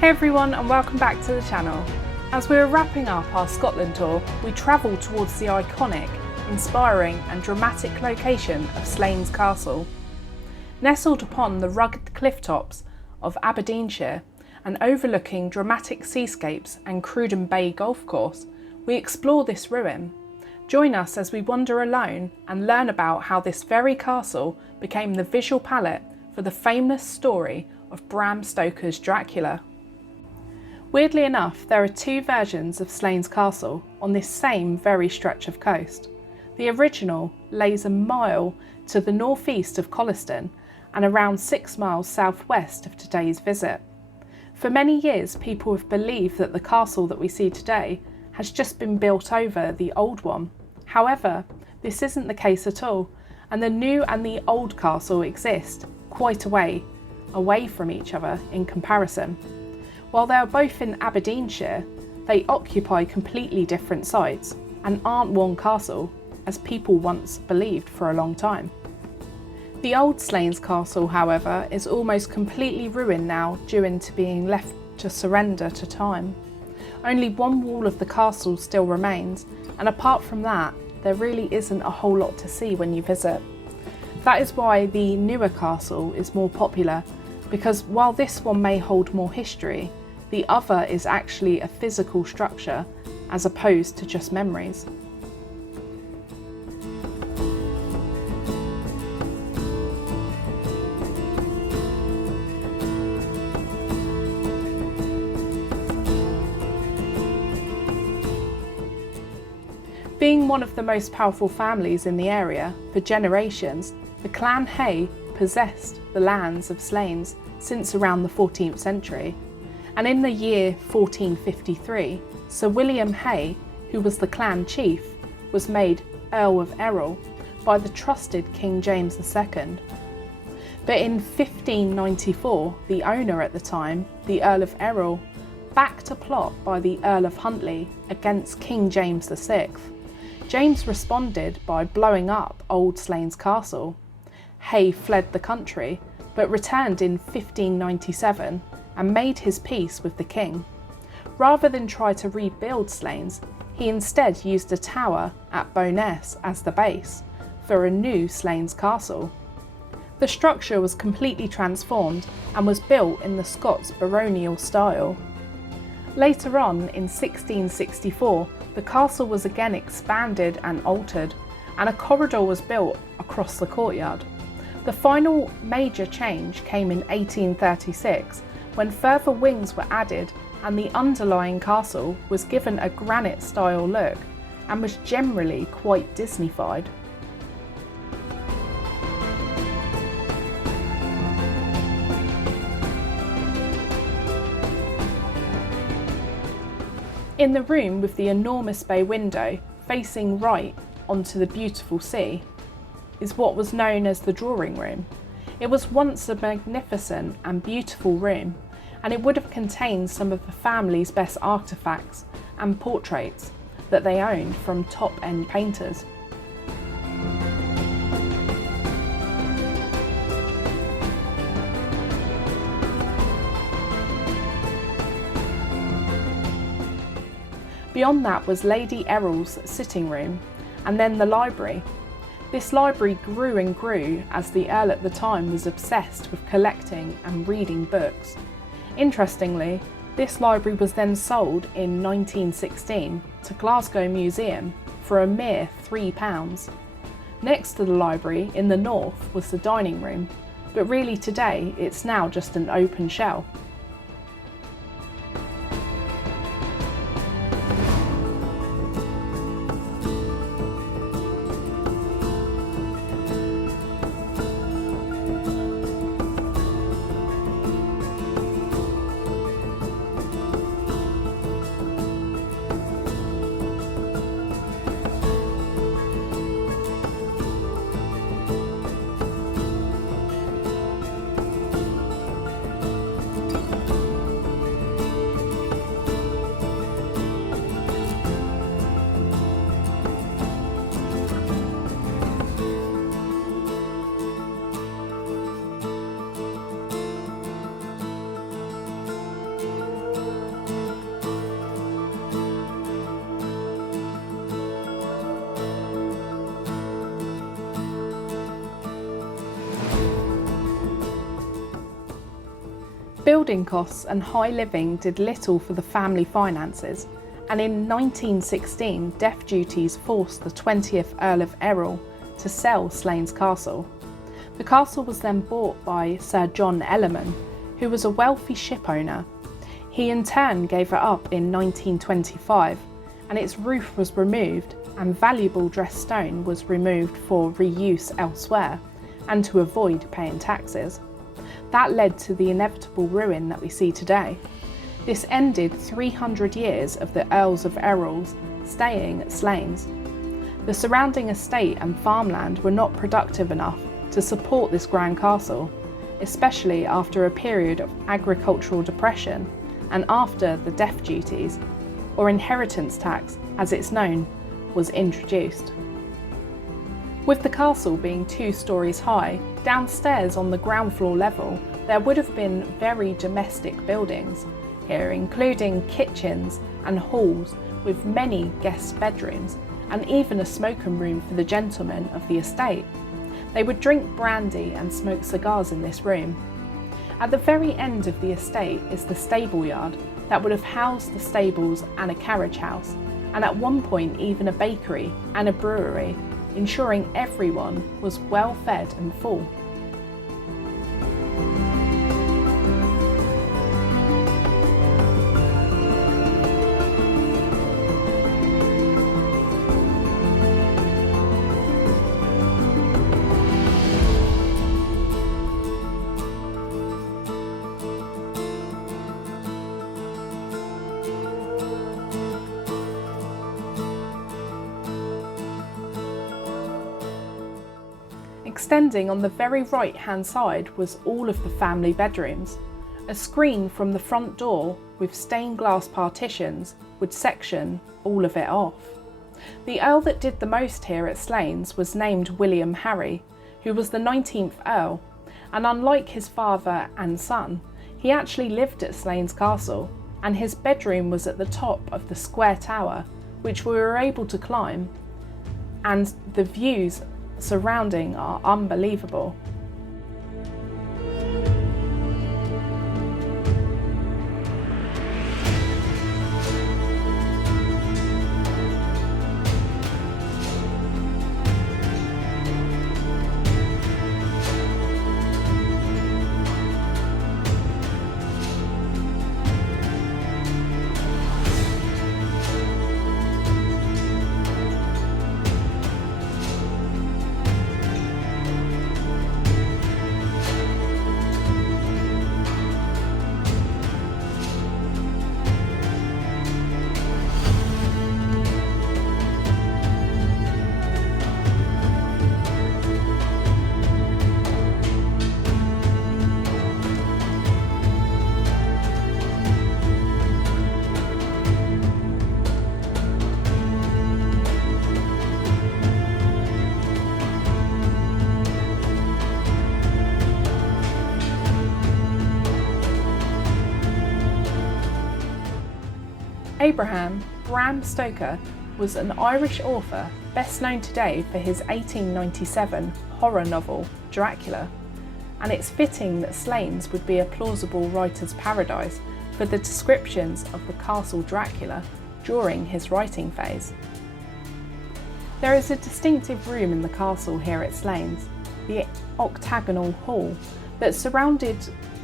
Hey everyone, and welcome back to the channel. As we're wrapping up our Scotland tour, we travel towards the iconic, inspiring and dramatic location of SLAINS Castle. Nestled upon the rugged cliff tops of Aberdeenshire and overlooking dramatic seascapes and Cruden Bay golf course, we explore this ruin. Join us as we wander alone and learn about how this very castle became the visual palette for the famous story of Bram Stoker's Dracula. Weirdly enough, there are two versions of SLAINS Castle on this same very stretch of coast. The original lays a mile to the northeast of Colliston and around 6 miles southwest of today's visit. For many years, people have believed that the castle that we see today has just been built over the old one. However, this isn't the case at all, and the new and the old castle exist quite a way away from each other in comparison. While they are both in Aberdeenshire, they occupy completely different sites and aren't one castle, as people once believed for a long time. The old SLAINS Castle, however, is almost completely ruined now due to being left to surrender to time. Only one wall of the castle still remains, and apart from that, there really isn't a whole lot to see when you visit. That is why the newer castle is more popular, because while this one may hold more history, the other is actually a physical structure as opposed to just memories. Being one of the most powerful families in the area for generations, the Clan Hay possessed the lands of SLAINS since around the 14th century. And in the year 1453, Sir William Hay, who was the clan chief, was made Earl of Errol by the trusted King James II. But in 1594, the owner at the time, the Earl of Errol, backed a plot by the Earl of Huntly against King James VI. James responded by blowing up old SLAINS Castle. Hay fled the country, but returned in 1597 and made his peace with the king. Rather than try to rebuild SLAINS, he instead used a tower at Bowness as the base for a new SLAINS Castle. The structure was completely transformed and was built in the Scots baronial style. Later on, in 1664, the castle was again expanded and altered, and a corridor was built across the courtyard. The final major change came in 1836, when further wings were added and the underlying castle was given a granite-style look and was generally quite Disneyfied. In the room with the enormous bay window facing right onto the beautiful sea is what was known as the drawing room. It was once a magnificent and beautiful room, and it would have contained some of the family's best artefacts and portraits that they owned from top-end painters. Beyond that was Lady Errol's sitting room, and then the library. This library grew and grew as the Earl at the time was obsessed with collecting and reading books. Interestingly, this library was then sold in 1916 to Glasgow Museum for a mere £3. Next to the library in the north was the dining room, but really today it's now just an open shell. building costs and high living did little for the family finances, and in 1916 death duties forced the 20th Earl of Errol to sell SLAINS Castle. The castle was then bought by Sir John Ellerman, who was a wealthy ship owner. He in turn gave it up in 1925, and its roof was removed and valuable dressed stone was removed for reuse elsewhere and to avoid paying taxes. That led to the inevitable ruin that we see today. This ended 300 years of the Earls of Errol's staying at SLAINS. The surrounding estate and farmland were not productive enough to support this grand castle, especially after a period of agricultural depression and after the death duties, or inheritance tax as it's known, was introduced. With the castle being 2 stories high, downstairs on the ground floor level there would have been very domestic buildings here, including kitchens and halls with many guest bedrooms and even a smoking room for the gentlemen of the estate. They would drink brandy and smoke cigars in this room. At the very end of the estate is the stable yard that would have housed the stables and a carriage house, and at one point even a bakery and a brewery, ensuring everyone was well fed and full. Extending on the very right hand side was all of the family bedrooms. A screen from the front door with stained glass partitions would section all of it off. The Earl that did the most here at SLAINS was named William Harry, who was the 19th Earl, and unlike his father and son, he actually lived at SLAINS Castle, and his bedroom was at the top of the square tower, which we were able to climb, and the views surrounding are unbelievable. Bram Stoker was an Irish author best known today for his 1897 horror novel Dracula, and it's fitting that SLAINS would be a plausible writer's paradise for the descriptions of the castle Dracula during his writing phase. There is a distinctive room in the castle here at SLAINS, the octagonal hall, that surrounded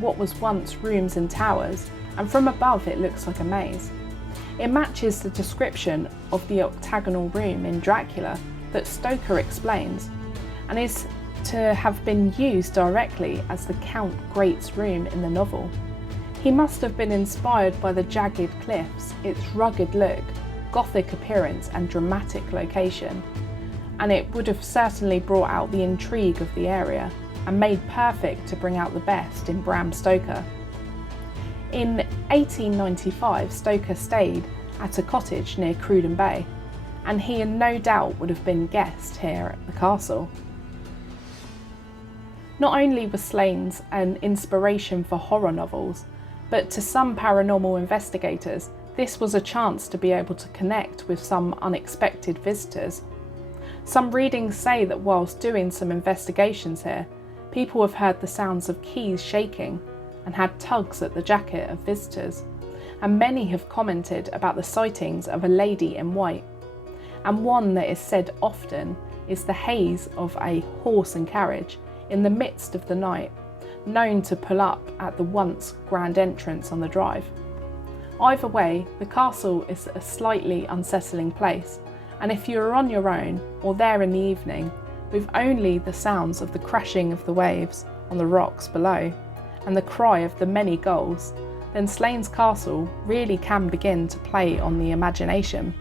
what was once rooms and towers, and from above it looks like a maze. It matches the description of the octagonal room in Dracula that Stoker explains, and is to have been used directly as the Count Great's room in the novel. He must have been inspired by the jagged cliffs, its rugged look, Gothic appearance and dramatic location, and it would have certainly brought out the intrigue of the area and made perfect to bring out the best in Bram Stoker. In 1895, Stoker stayed at a cottage near Cruden Bay, and he no doubt would have been guest here at the castle. Not only was SLAINS an inspiration for horror novels, but to some paranormal investigators, this was a chance to be able to connect with some unexpected visitors. Some readings say that whilst doing some investigations here, people have heard the sounds of keys shaking and had tugs at the jacket of visitors, and many have commented about the sightings of a lady in white. And one that is said often is the haze of a horse and carriage in the midst of the night, known to pull up at the once grand entrance on the drive. Either way, the castle is a slightly unsettling place, and if you are on your own or there in the evening, with only the sounds of the crashing of the waves on the rocks below and the cry of the many gulls, then SLAINS Castle really can begin to play on the imagination.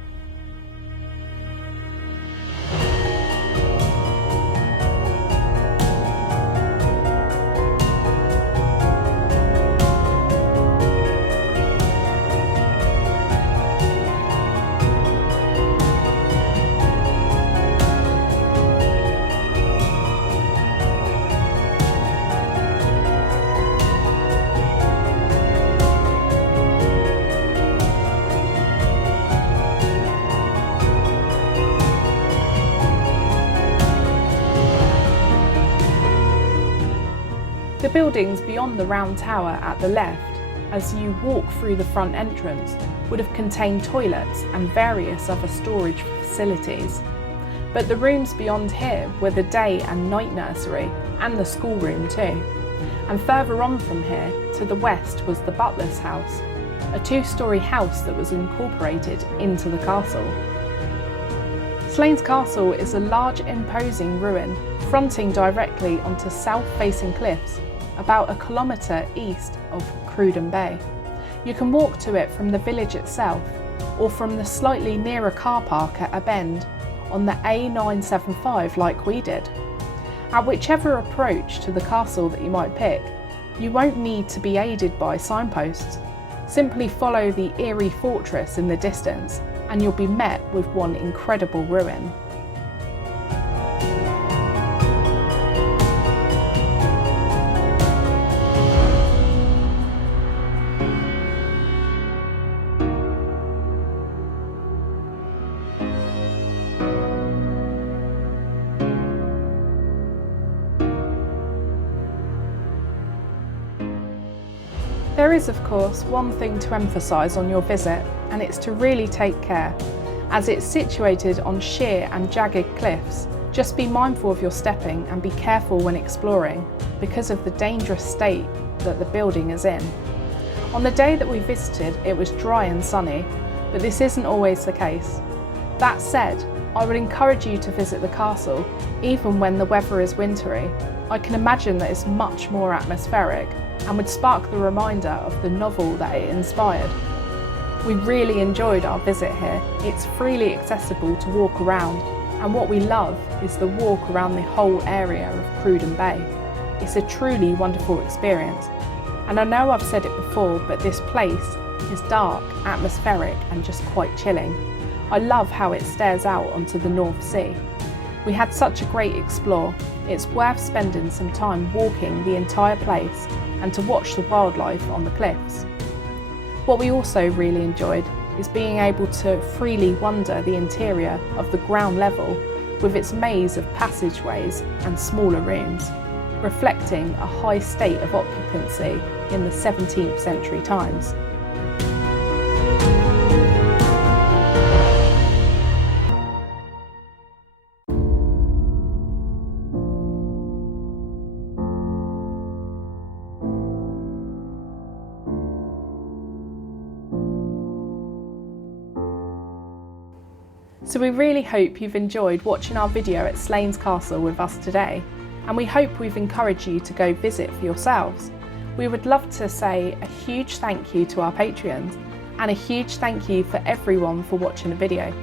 The buildings beyond the round tower at the left, as you walk through the front entrance, would have contained toilets and various other storage facilities. But the rooms beyond here were the day and night nursery and the schoolroom too. And further on from here, to the west, was the butler's house, a two-storey house that was incorporated into the castle. SLAINS Castle is a large, imposing ruin fronting directly onto south-facing cliffs about 1 kilometre east of Cruden Bay. You can walk to it from the village itself or from the slightly nearer car park at a bend on the A975 like we did. At whichever approach to the castle that you might pick, you won't need to be aided by signposts. Simply follow the eerie fortress in the distance and you'll be met with one incredible ruin. There is, of course, one thing to emphasise on your visit, and it's to really take care. As it's situated on sheer and jagged cliffs, just be mindful of your stepping and be careful when exploring because of the dangerous state that the building is in. On the day that we visited, it was dry and sunny, but this isn't always the case. That said, I would encourage you to visit the castle even when the weather is wintry. I can imagine that it's much more atmospheric and would spark the reminder of the novel that it inspired. We really enjoyed our visit here. It's freely accessible to walk around, and what we love is the walk around the whole area of Cruden Bay. It's a truly wonderful experience, and I know I've said it before, but this place is dark, atmospheric and just quite chilling. I love how it stares out onto the North Sea. We had such a great explore. It's worth spending some time walking the entire place and to watch the wildlife on the cliffs. What we also really enjoyed is being able to freely wander the interior of the ground level with its maze of passageways and smaller rooms, reflecting a high state of occupancy in the 17th century times. So we really hope you've enjoyed watching our video at SLAINS Castle with us today, and we hope we've encouraged you to go visit for yourselves. We would love to say a huge thank you to our Patreons, and a huge thank you for everyone for watching the video.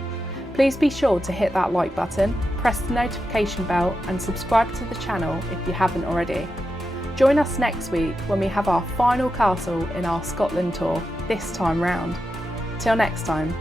Please be sure to hit that like button, press the notification bell and subscribe to the channel if you haven't already. Join us next week when we have our final castle in our Scotland tour this time round. Till next time.